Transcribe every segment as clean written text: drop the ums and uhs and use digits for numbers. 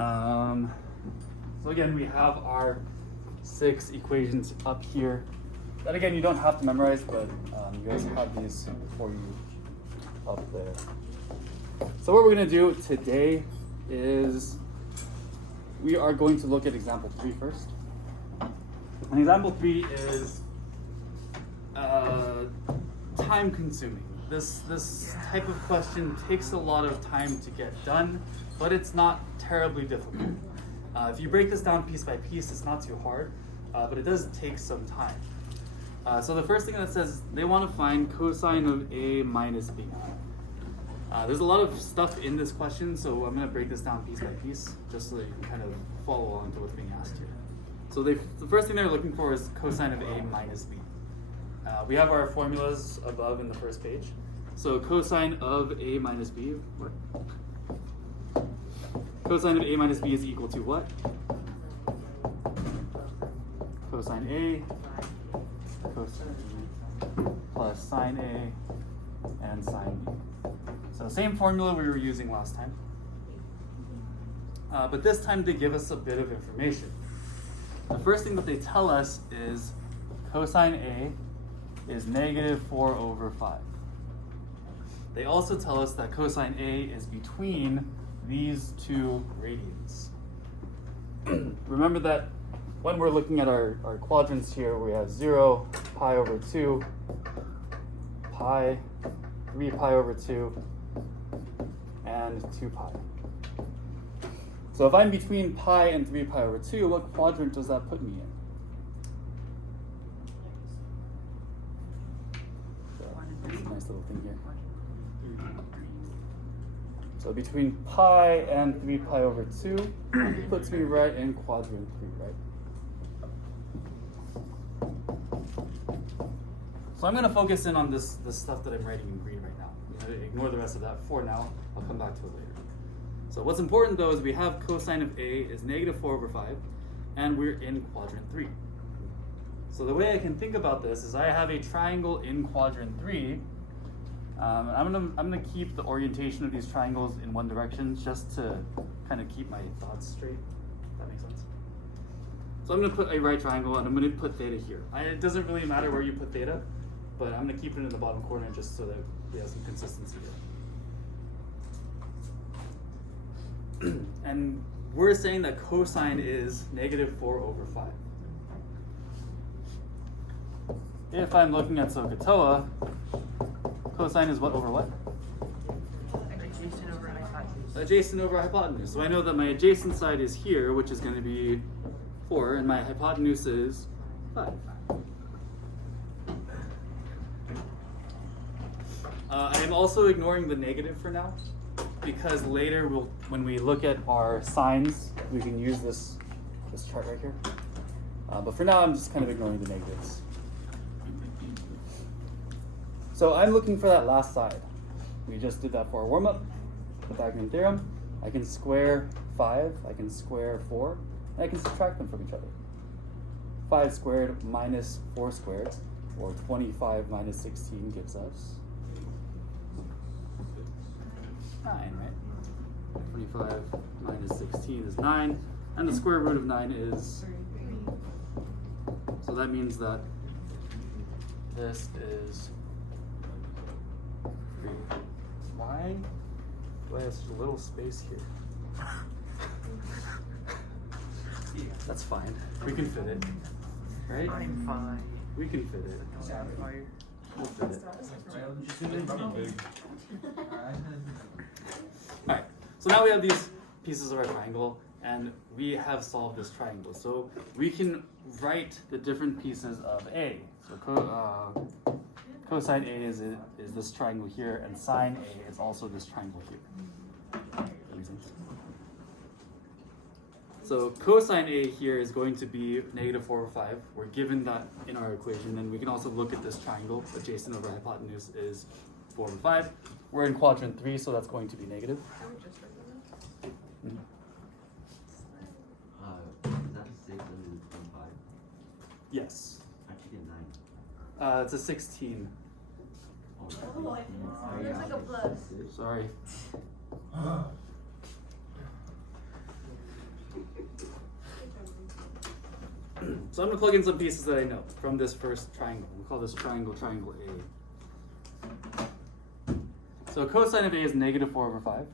So again, we have our 6 equations up here. That again, you don't have to memorize, but you guys have these for you up there. So what we're going to do today is we are going to look at example 3 first. And example 3 is time consuming. This type of question takes a lot of time to get done, but it's not terribly difficult. If you break this down piece by piece, it's not too hard, but it does take some time. So the first thing that says, they want to find cosine of A minus B. There's a lot of stuff in this question, so I'm going to break this down piece by piece, just so that you can kind of follow along to what's being asked here. So the first thing they're looking for is cosine of A minus B. We have our formulas above in the first page. So cosine of A minus B, what? Cosine of A minus B is equal to what? Cosine A, cosine B, plus sine A, and sine B. So same formula we were using last time. But this time they give us a bit of information. The first thing that they tell us is cosine A is negative 4 over 5. They also tell us that cosine A is between these two radians. Remember that when we're looking at our quadrants here, we have 0, pi over 2, pi, 3 pi over 2, and 2 pi. So if I'm between pi and 3 pi over 2, what quadrant does that put me in? That's a nice little thing here. So between pi and 3 pi over 2 puts me right in quadrant 3, right? So I'm going to focus in on this stuff that I'm writing in green right now. I'm going to ignore the rest of that for now. I'll come back to it later. So what's important though is we have cosine of A is negative 4 over 5, and we're in quadrant 3. So the way I can think about this is I have a triangle in quadrant 3. I'm gonna keep the orientation of these triangles in one direction just to kind of keep my thoughts straight. If that makes sense. So I'm gonna put a right triangle and I'm gonna put theta here. It doesn't really matter where you put theta, but I'm gonna keep it in the bottom corner just so that we have some consistency here. And we're saying that cosine is negative 4 over 5. If I'm looking at SOHCAHTOA, cosine is what over what? Adjacent over hypotenuse. Adjacent over hypotenuse. So I know that my adjacent side is here, which is going to be 4, and my hypotenuse is 5. I am also ignoring the negative for now, because later when we look at our signs, we can use this chart right here. But for now, I'm just kind of ignoring the negatives. So I'm looking for that last side. We just did that for our warm-up, Pythagorean theorem. I can square 5, I can square 4, and I can subtract them from each other. 5 squared minus 4 squared, or 25 minus 16 gives us 9, right? 25 minus 16 is 9, and the square root of 9 is 3. So that means that this is 3. Why do I have such a little space here? That's fine. We can fit it, right? I'm fine. We can fit it. Sapphire. We'll fit it. Alright, so now we have these pieces of our triangle, and we have solved this triangle. So we can write the different pieces of A. So cosine A is this triangle here, and sine A is also this triangle here. That makes sense? So cosine A here is going to be negative 4 over 5. We're given that in our equation, and we can also look at this triangle. Adjacent over hypotenuse is 4 over 5. We're in quadrant 3, so that's going to be negative. Is that a 6 and 5? Yes. I should get 9. It's a 16. Oh, There's like a plus. Sorry. So I'm gonna plug in some pieces that I know from this first triangle. We'll call this triangle A. So cosine of A is negative 4 over 5.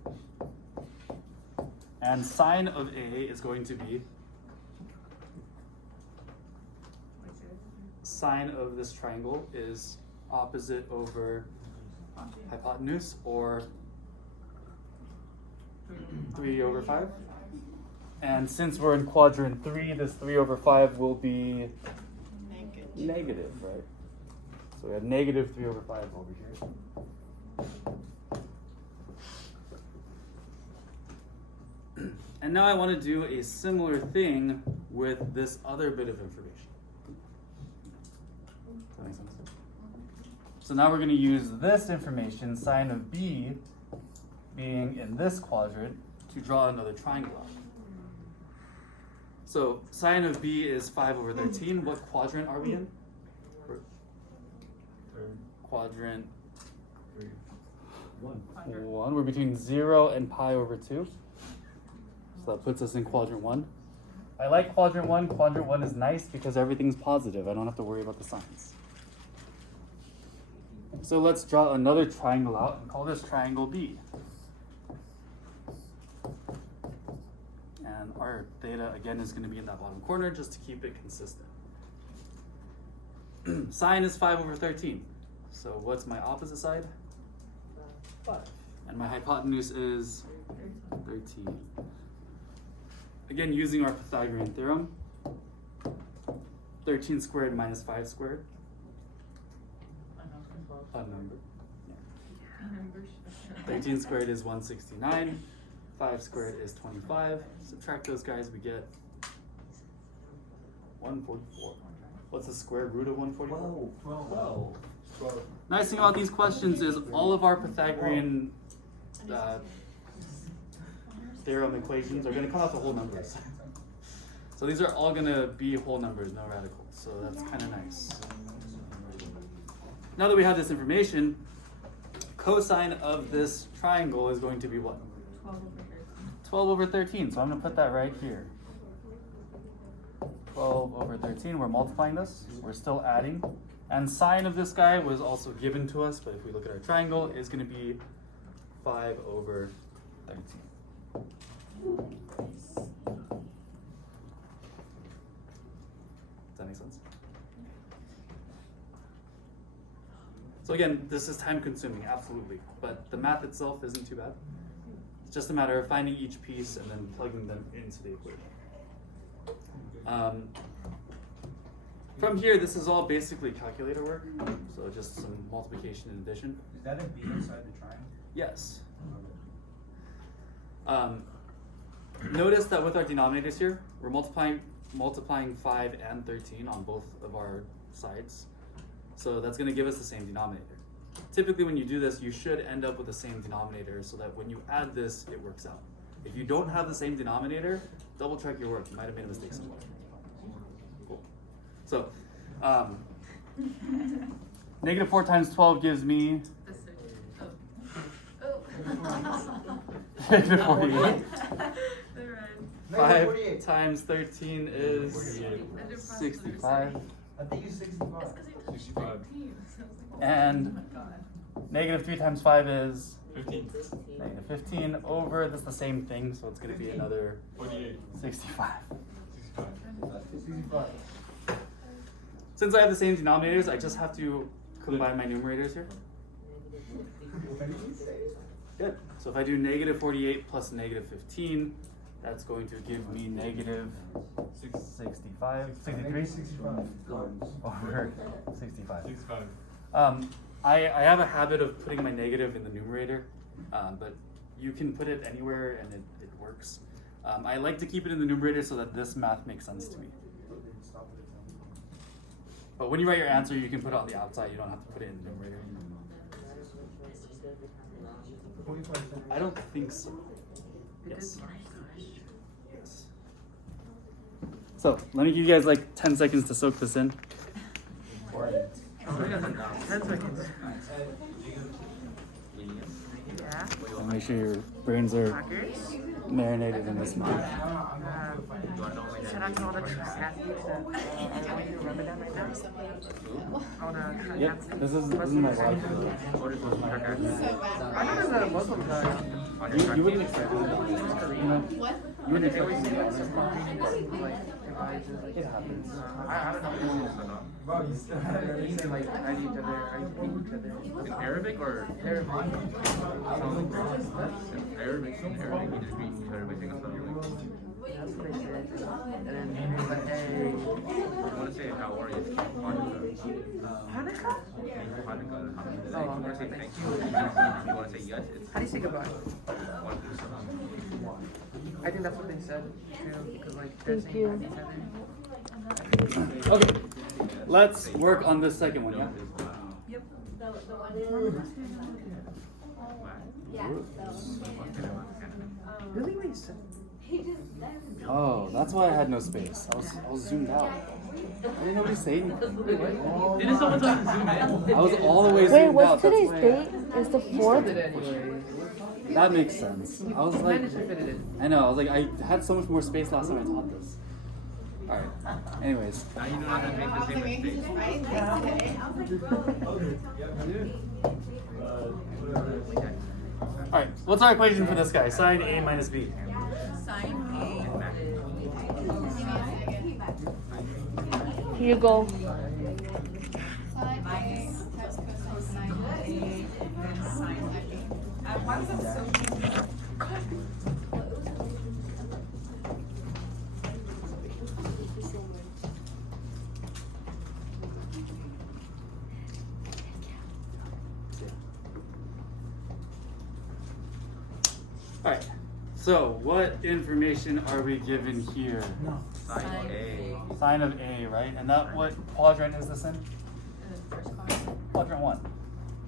And sine of A is going to be sine of this triangle is opposite over hypotenuse, or 3 over 5. And since we're in quadrant 3, this 3 over 5 will be negative, right? So we have negative 3 over 5 over here. And now I want to do a similar thing with this other bit of information. Does that make sense? So now we're going to use this information, sine of B being in this quadrant, to draw another triangle out. So sine of B is 5 over 13. What quadrant are we in? Quadrant 1. We're between 0 and pi over 2. So that puts us in quadrant 1. I like quadrant 1. Quadrant 1 is nice because everything's positive. I don't have to worry about the signs. So let's draw another triangle out and call this triangle B. And our theta again is going to be in that bottom corner just to keep it consistent. Sine is 5 over 13. So what's my opposite side? 5. And my hypotenuse is 13. Again, using our Pythagorean theorem, 13 squared minus 5 squared. A number. Yeah. 13 squared is 169. 5 squared is 25. Subtract those guys, we get 144. What's the square root of 144? 12. Nice thing about these questions is all of our Pythagorean theorem equations are going to come out to whole numbers. So these are all going to be whole numbers, no radicals. So that's kind of nice. Now that we have this information, cosine of this triangle is going to be what? 12 over 13. So I'm going to put that right here. 12 over 13. We're multiplying this. We're still adding. And sine of this guy was also given to us, but if we look at our triangle, is going to be 5 over 13. Does that make sense? So again, this is time consuming, absolutely, but the math itself isn't too bad. It's just a matter of finding each piece and then plugging them into the equation. From here, this is all basically calculator work, so just some multiplication and addition. Is that a b inside the triangle? Yes. Notice that with our denominators here, we're multiplying 5 and 13 on both of our sides. So that's going to give us the same denominator. Typically when you do this, you should end up with the same denominator so that when you add this, it works out. If you don't have the same denominator, double check your work. You might have made a mistake somewhere. Cool. So, negative 4 times 12 gives me negative 48. 5 times 13 is 65. I think it's 65. 65. And negative 3 times 5 is 15. negative 15 over, that's the same thing, so it's going to be another 48. 65. 65. Since I have the same denominators, I just have to combine my numerators here. Good. So if I do negative 48 plus negative 15, that's going to give me negative 65, 63? 65. Over 65. 65. I have a habit of putting my negative in the numerator, but you can put it anywhere and it works. I like to keep it in the numerator so that this math makes sense to me. But when you write your answer, you can put it on the outside. You don't have to put it in the numerator. I don't think so. Yes. Yes. So let me give you guys like 10 seconds to soak this in. 10 seconds. Yeah. Make sure your brains are Crackers. marinated in this milk. Shout out to all the track athletes that are going through Ramadan right now. All the track Yep, athletes. this is my wife. What is those track athletes? I know there's a Muslim guy on your track You wouldn't team. expect it. He's Korean. You wouldn't They always expect see it. like some like devices. Like, It happens. I don't know if it's or not. Bro, you still They say like I each other, I eat each other. In Arabic or Arabic. in Arabic you just greet each other by saying assalamu alaikum. That's what they said. And then he's like, hey, You want to say how are you? Hanukkah? Hanukkah. Oh, You want to say thank you. You want to say yes. It's How do you say goodbye? walaikum salam. I think that's what they said too, because like they're Thank saying you. each other. Okay, let's work on this second one, yeah? Really? Wait, so Oh, that's why I had no space. I was zoomed out. I didn't know what he's saying. Didn't someone tell you to zoom in? I was all the way Wait, zoomed what's out. That's today's why date? It's the did it 4th? anyway. That makes sense. I was like, Managed to fit it in. I know. I was like, I had so much more space last time I taught this. All right. Anyways, Now you know how to make the same mistake. all right. What's our equation for this guy? Sine A minus B. Here you go. All right. So, what information are we given here? Sine A. Sine of A, right? And that what quadrant is this in? Quadrant 1.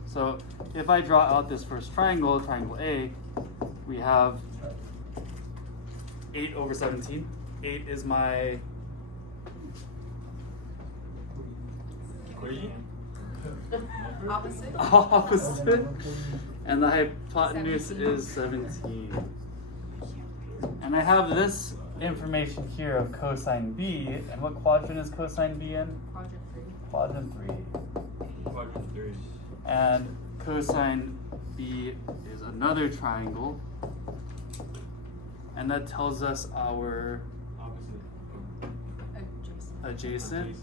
So if I draw out this first triangle, triangle A, we have 8 over 17. 8 is my opposite. And the hypotenuse is 17. And I have this information here of cosine B. And what quadrant is cosine B in? Quadrant 3. Quadrant 3. And cosine B is another triangle. And that tells us our adjacent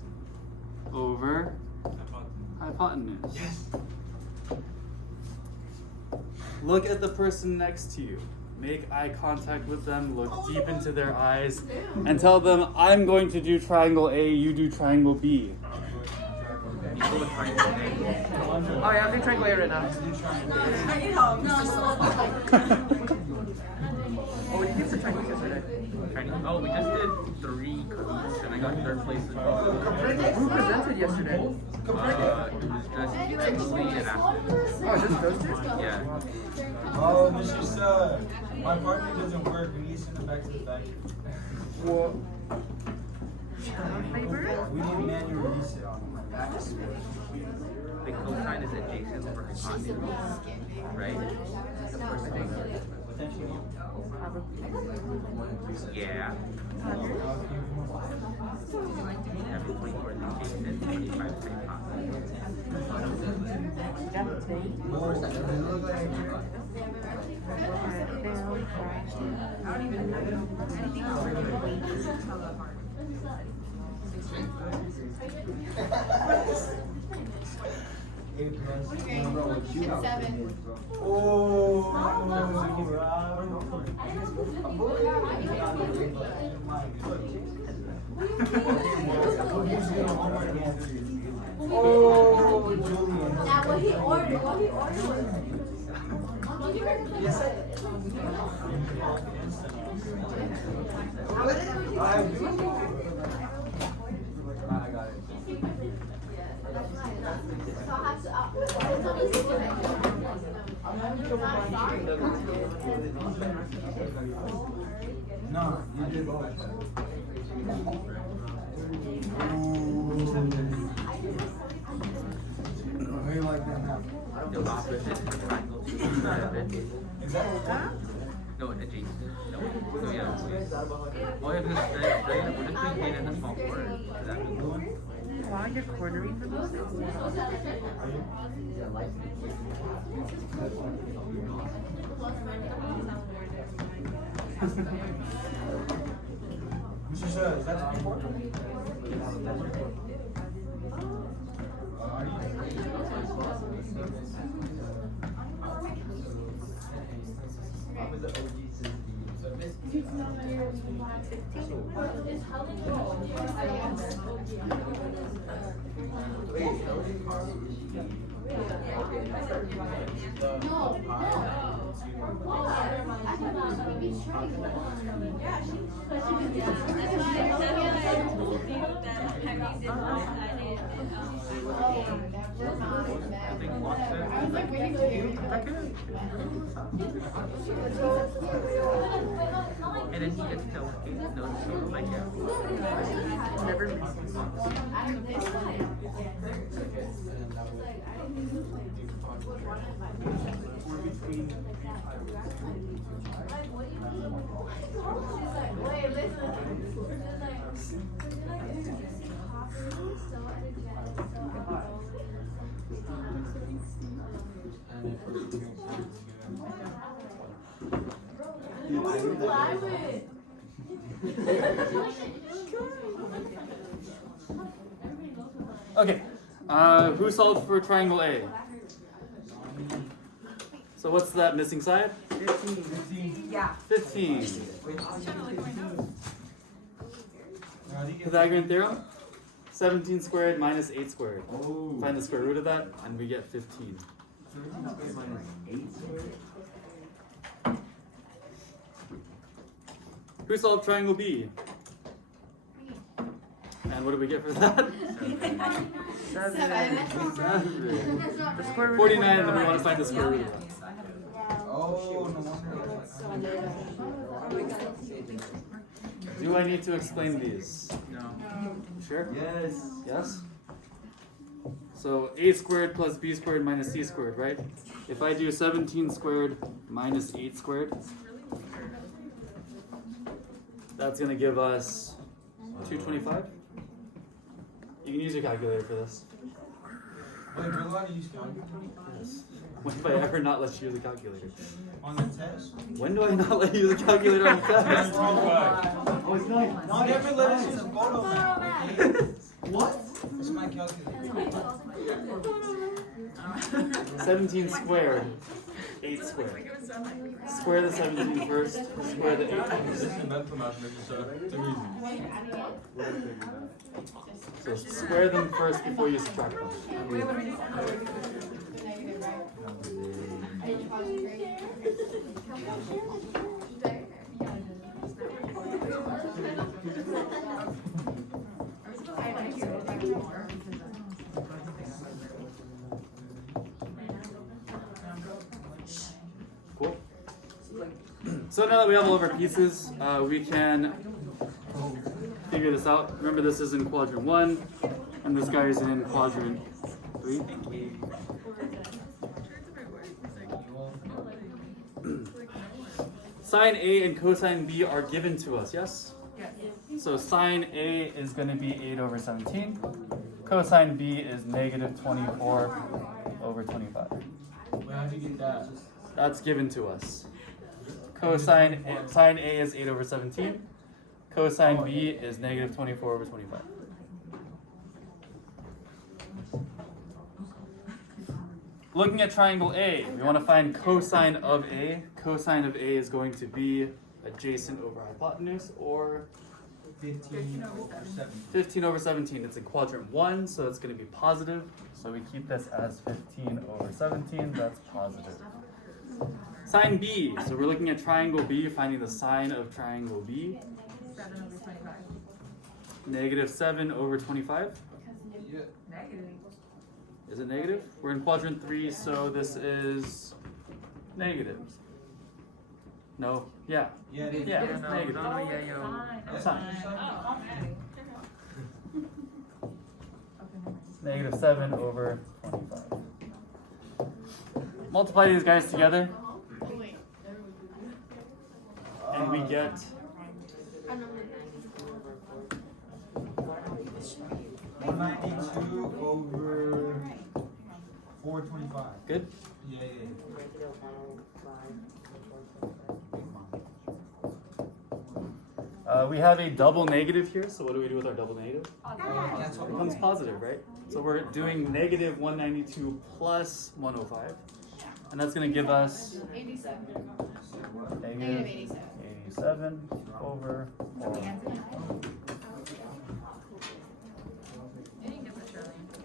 over hypotenuse. Yes. Look at the person next to you. Make eye contact with them, look deep into their eyes, and tell them, I'm going to do triangle A, you do triangle B. You go with triangle A. Oh yeah, I'm doing triangle A right now. Oh, what did you do for Chinese yesterday? Oh, we just did 3 cookies and I got 3rd place as well. Who presented yesterday? It was just Emily and Ashton. Oh, just those two? Yeah. Oh, this is my partner doesn't work. We need to send it back to the factory. What? Flavor? We need manual reset on The cosine is adjacent over hypotenuse, right? Yeah. Having 24 is adjacent, 25 is hypotenuse. Oh, Julian. Now what he ordered was I got it. No, you did both. How you like that now? The opposite is triangle 2 side of it. Exactly. No, adjacent. No. So yeah. Oh yeah, because then we're just putting paint in the small corner. Does that mean one? Why you're cornering for those things? Mr. Sir, is that the report? I think Watch said. And then he gets to tell okay, no, so like yeah. Never misses. Okay. Who solved for triangle A? So what's that missing side? 15. Yeah. 15. Pythagorean theorem? 17 squared minus 8 squared. Oh. Find the square root of that, and we get 15. 13 squared minus 8 squared? Who solved triangle B? And what do we get for that? 7. 7. The square root of 49, and then we want to find the square root of it. Oh, no wonder. Do I need to explain these? No. Sure? Yes. Yes? So a squared plus b squared minus c squared, right? If I do 17 squared minus 8 squared, that's going to give us 225. You can use your calculator for this. Wait, we're allowed to use calculator Yes. When have I ever not let you use a calculator? on the test? When do I not let you use a calculator on the test? Oh, it's not. Not ever let us use a photo man. What? It's my calculator. 17 squared, 8 squared. Square the 17 first, square the 8 first. mental mathematics, too easy. So square them first before you subtract them. Cool. So now that we have all of our pieces, we can figure this out. Remember, this is in quadrant 1, and this guy is in quadrant 3. Sine A and cosine B are given to us, yes? So sine A is going to be 8 over 17. Cosine B is negative 24 over 25. Where how'd you get that? That's given to us. Sine A is 8 over 17. Cosine B is negative 24 over 25. Looking at triangle A, we want to find cosine of A. Cosine of A is going to be adjacent over hypotenuse, or 15 over 7. 15 over 17. It's in quadrant 1, so it's going to be positive. So we keep this as 15 over 17. That's positive. Sine B. So we're looking at triangle B, finding the sine of triangle B. 7 over 25. Negative 7 over 25. Yeah. Negative. Is it negative? We're in quadrant 3, so this is negative. No? Yeah. Yeah, it is. Yeah, it's negative. Yeah. Sine. Okay. Negative 7 over 25. Multiply these guys together. and we get 192 over 425. good. Yeah. We have a double negative here, so what do we do with our double negative? Cancel. It becomes positive, right? So we're doing negative 192 plus 105, and that's going to give us 87. negative 87 over 4.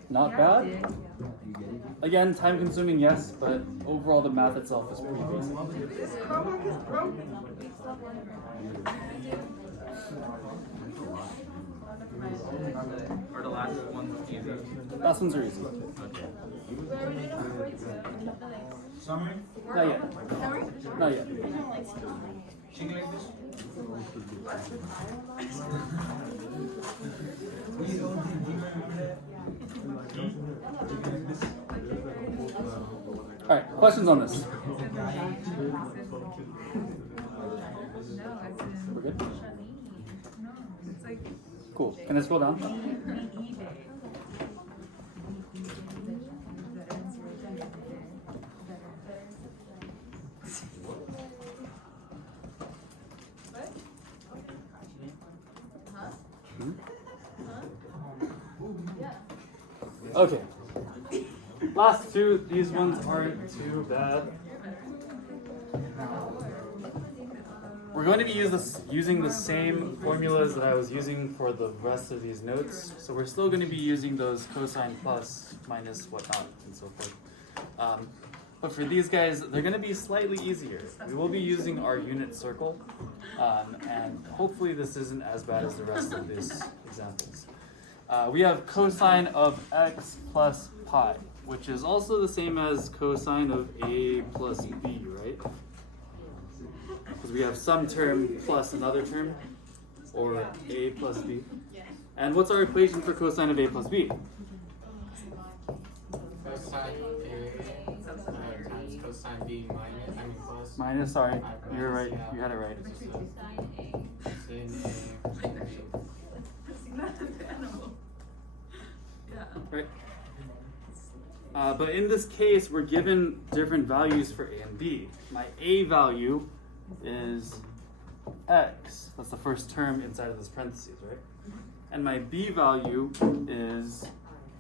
Not bad. Again, time consuming, yes, but overall the math itself is pretty basic. Or the last one's easy. Last ones are easy. Summary? Not yet. Not yet. Chicken like this? All right, questions on this? We're good? Cool. Can I scroll down? Okay. Last two, these ones aren't too bad. We're going to be using the same formulas that I was using for the rest of these notes. So we're still going to be using those cosine plus, minus, whatnot, and so forth. But for these guys, they're going to be slightly easier. We will be using our unit circle, and hopefully this isn't as bad as the rest of these examples. We have cosine of x plus pi, which is also the same as cosine of a plus b, right? Because we have some term plus another term, or a plus b. And what's our equation for cosine of a plus b? Cosine A times cosine B plus. Minus, sorry, you're right, you had it right. Right. But in this case, we're given different values for a and b. My a value is x. That's the first term inside of this parentheses, right? And my b value is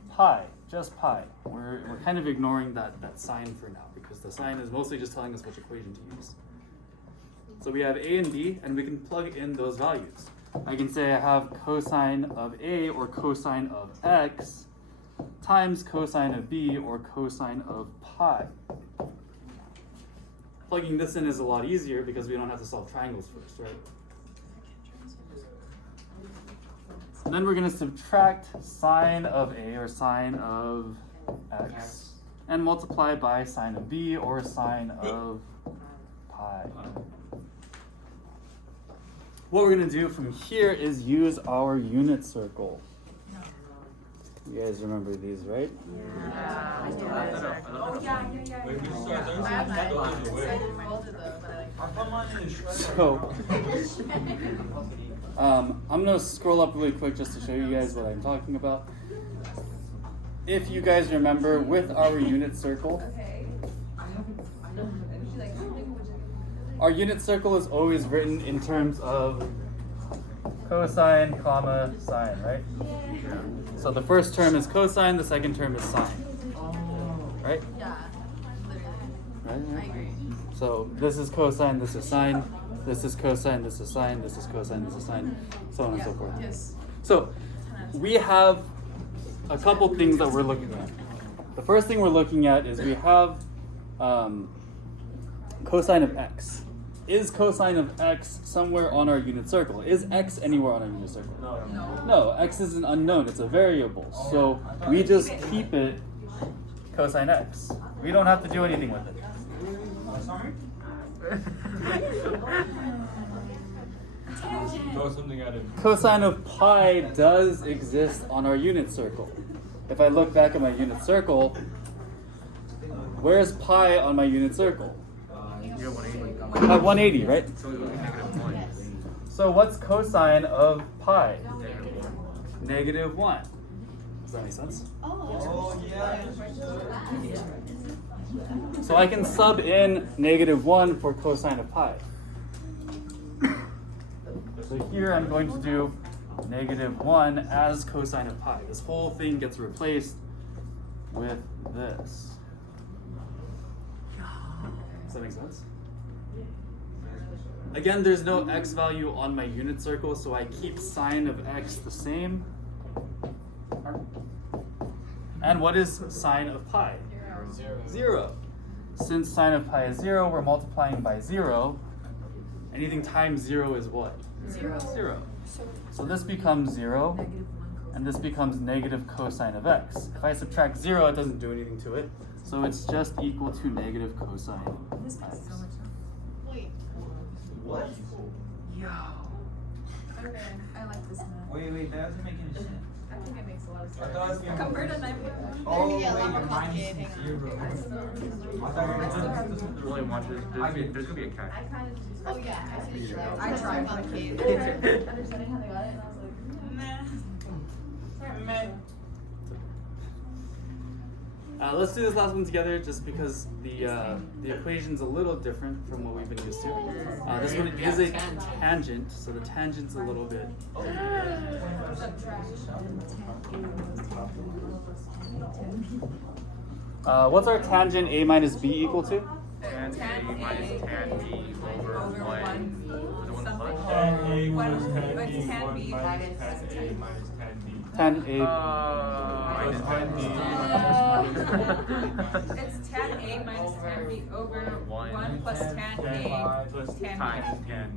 pi, just pi. We're kind of ignoring that sign for now because the sign is mostly just telling us which equation to use. So we have a and b, and we can plug in those values. I can say I have cosine of a or cosine of x times cosine of b or cosine of pi. Plugging this in is a lot easier because we don't have to solve triangles first, right? And then we're going to subtract sine of a or sine of x and multiply by sine of b or sine of pi. What we're going to do from here is use our unit circle. You guys remember these, right? So, I'm going to scroll up really quick just to show you guys what I'm talking about. If you guys remember, with our unit circle, our unit circle is always written in terms of cosine, comma, sine, right? So the first term is cosine, the second term is sine. Right? Yeah, literally. Right? I agree. So this is cosine, this is sine, this is cosine, this is sine, this is cosine, this is sine, so on and so forth. Yes. So we have a couple things that we're looking at. The first thing we're looking at is we have cosine of x. Is cosine of x somewhere on our unit circle? Is x anywhere on our unit circle? No, x is an unknown, it's a variable. So we just keep it cosine x. We don't have to do anything with it. Throw something at him. Cosine of pi does exist on our unit circle. If I look back at my unit circle, where's pi on my unit circle? You have 180. 180, right? So it would be -1. So what's cosine of pi? -1. Does that make sense? Oh, yeah. So I can sub in -1 for cosine of pi. So here I'm going to do -1 as cosine of pi. This whole thing gets replaced with this. Does that make sense? Again, there's no x value on my unit circle, so I keep sine of x the same. And what is sine of pi? 0. Since sine of pi is 0, we're multiplying by 0. Anything times 0 is what? 0. So this becomes 0, and this becomes negative cosine of x. If I subtract 0, it doesn't do anything to it. So it's just equal to negative cosine of x. Wait. What? Yo. Okay, I like this now. Wait, that doesn't make any sense. I think it makes a lot of I sense. thought it was gonna be. Convert a 9.1. Oh, Maybe wait, a lot more you're minus complicated. Hang 0. on. I thought you were gonna William, watch this. There's gonna be a catch. Oh yeah, I see. I It's tried. more complicated. Understanding how they got it, and I was like, meh. Let's do this last one together, just because the equation's a little different from what we've been used to. This one is a tangent, so the tangent's a little bit. What's our tangent a minus b equal to? Tan A minus tan B over 1. Was it 1 plus? Tan A minus tan B, What's tan 1 B? minus tan A minus tan B. Tan a. Minus tan B. It's tan A minus tan B over 1 plus tan A plus tan times B. tan.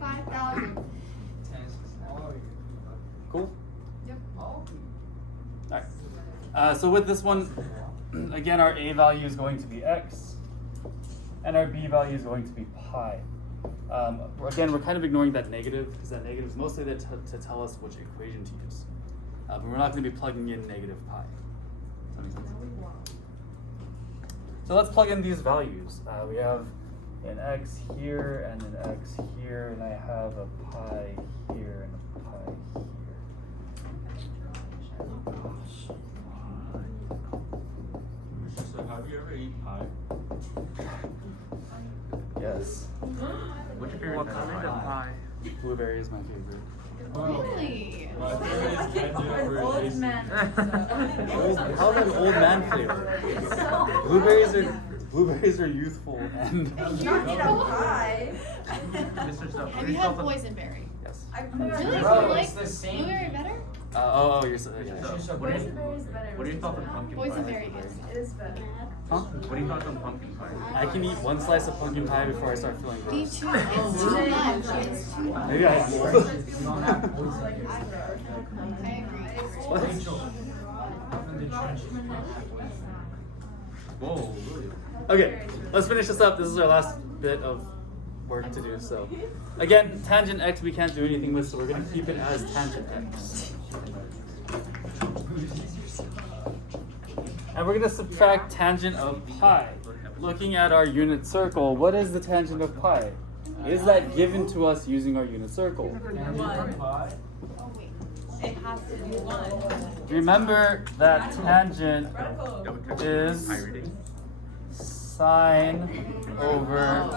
5,000. Cool. Yep. Alright. So with this one, again, our a value is going to be x, and our b value is going to be pi. Again, we're kind of ignoring that negative, because that negative is mostly there to tell us which equation to use. But we're not going to be plugging in negative pi. Does that make sense? So let's plug in these values. We have an x here and an x here, and I have a pi here and a pi here. So have you ever eaten pie? Yes. What's your favorite What type kind of of pie? pie? Blueberry is my favorite. Really? My favorite is tangerine Old berries. man. How's an old man flavor? Blueberries are youthful and pie. Mr. Stuff, Have you had boysenberry? yes. Really? Bro, You like it's the same blueberry thing. better? You're so yeah. So, what are your thoughts on pumpkin pie? Boysenberry is better. Huh? What are your thoughts on pumpkin pie? I can eat one slice of pumpkin pie before I start feeling Me gross. too. It's too much. It's too much. Maybe I have more. I agree. Rachel, I'm in the trenches. Whoa, William. Okay, let's finish this up. This is our last bit of work to do. So, again, tangent x we can't do anything with, so we're going to keep it as tangent x. And we're going to subtract tangent of pi. Looking at our unit circle, what is the tangent of pi? Is that given to us using our unit circle? Pie? Oh wait. It has to be 1. Remember that tangent is Pie reading. sine over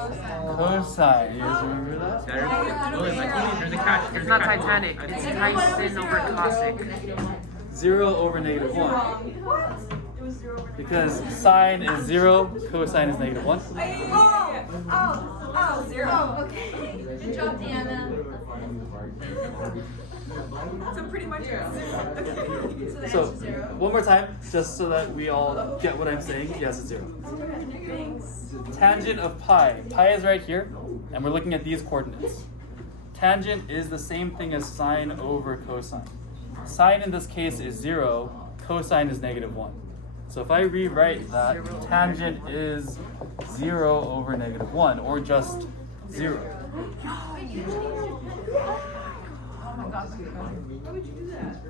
cosine. You guys remember that? William, there's a catch. It's not Titanic. It's Tyson over Cossack. 0 over -1. Because sine is 0, cosine is -1. Oh, 0. Oh, okay. Good job, Deanna. So pretty much 0. Okay. So, one more time, just so that we all get what I'm saying. Yes, it's 0. Thanks. Tangent of pi. Pi is right here, and we're looking at these coordinates. Tangent is the same thing as sine over cosine. Sine in this case is 0, cosine is -1. So if I rewrite that, tangent is 0 over -1, or just 0.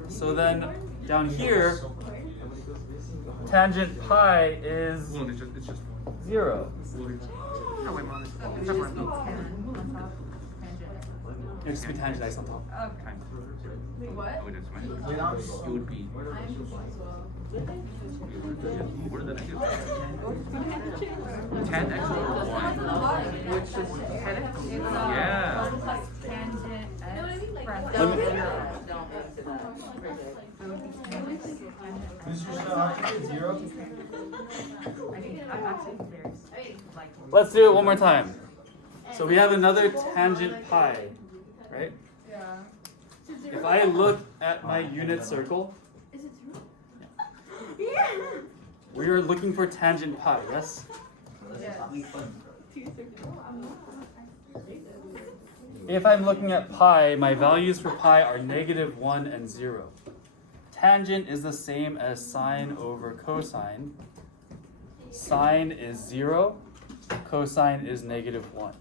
So then, down here, tangent pi is William, it's just 0. Oh, wait, Mom. It's not one. It would just be tangent x on top. Okay. times root of 2. Wait, what? Oh, it is minus Wait, I'm it would be what are the negatives? Tan x over 1. Which is 10x? Yeah. Plus tangent x press. Let me- So it would be tangent. Mr. Shah, how can you get 0? I think I'm actually curious. Like. Let's do it one more time. So we have another tangent pi, right? Yeah. If I look at my unit circle, we are looking for tangent pi, yes? If I'm looking at pi, my values for pi are -1 and 0. Tangent is the same as sine over cosine. Sine is 0, cosine is -1.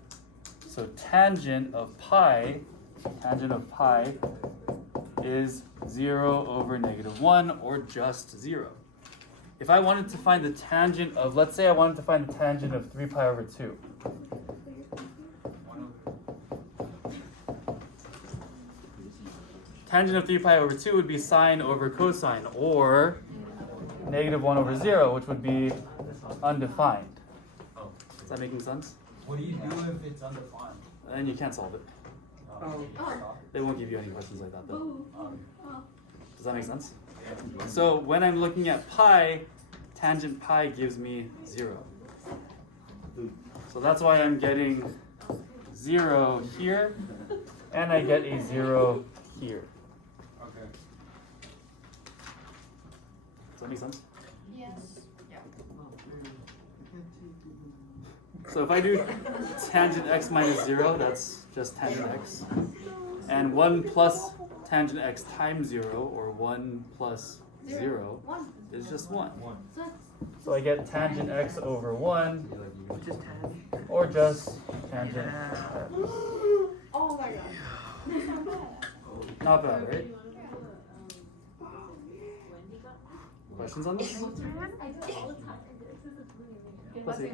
So tangent of pi is 0 over -1 or just 0. If I wanted to find the tangent of, let's say I wanted to find the tangent of 3 pi over 2. Tangent of 3 pi over 2 would be sine over cosine, or -1 over 0, which would be undefined. Oh. Is that making sense? What do you do if it's undefined? Then you can't solve it. Oh. They won't give you any questions like that though. Does that make sense? So when I'm looking at pi, tangent pi gives me 0. So that's why I'm getting 0 here, and I get a 0 here. Okay. Does that make sense? Yes. So if I do tangent x minus 0, that's just tangent x. And 1 plus tangent x times 0, or 1 plus 0, is just 1. So I get tangent x over 1, Which is 10. or just tangent x. Oh my god. Not bad, right? Questions on this? Let's see.